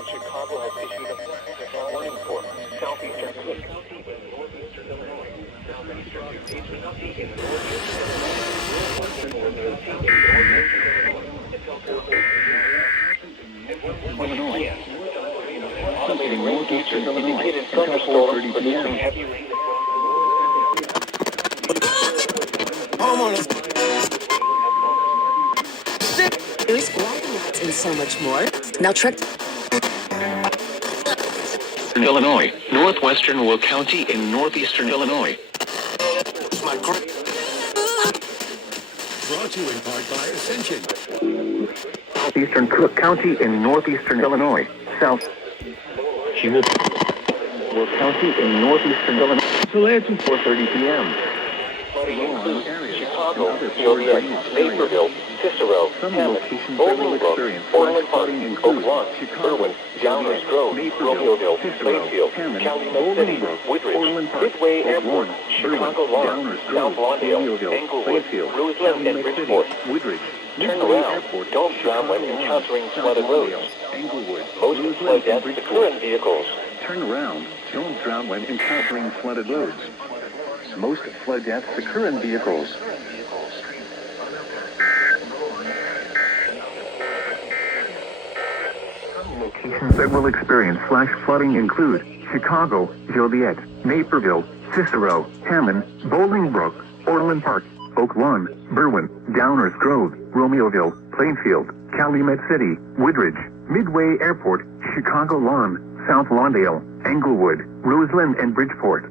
in Chicago has issued a warning for southeastern Cook County in northeastern Illinois, southeastern DuPage County in northeastern Illinois, EAS. Automated rain features indicated thunderstorms producing heavy rain. Homeowners. News, walking lots, and so much more. Now truck. Illinois, northwestern Will County in northeastern Illinois. Brought to you in part by Ascension. Southeastern Cook County in northeastern Illinois. South Will County in northeastern Illinois. Until 4:30 p.m. Chicago, Joliet, Naperville, Cicero, Hammond, Bowling Brook, Orland Park, Oak Lawn, Irwin, Downers Grove, Romeoville, Plainfield, Calumet City, Woodridge, Midway Airport, Chicago Lawn, South Lawndale, Englewood, Roseland, and Bridgeport. Turn around. Don't drown when encountering flooded roads. Most flood deaths to current vehicles. Turn around. Don't drown when encountering flooded roads. Most flood deaths occur in vehicles. Locations that will experience flash flooding include Chicago, Joliet, Naperville, Cicero, Hammond, Bolingbrook, Orland Park, Oak Lawn, Berwyn, Downers Grove, Romeoville, Plainfield, Calumet City, Woodridge, Midway Airport, Chicago Lawn, South Lawndale, Englewood, Roseland, and Bridgeport.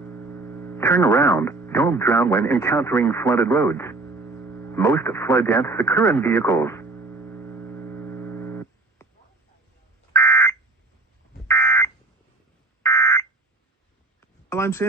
Turn around. Don't drown when encountering flooded roads. Most flood deaths occur in vehicles. All I'm saying is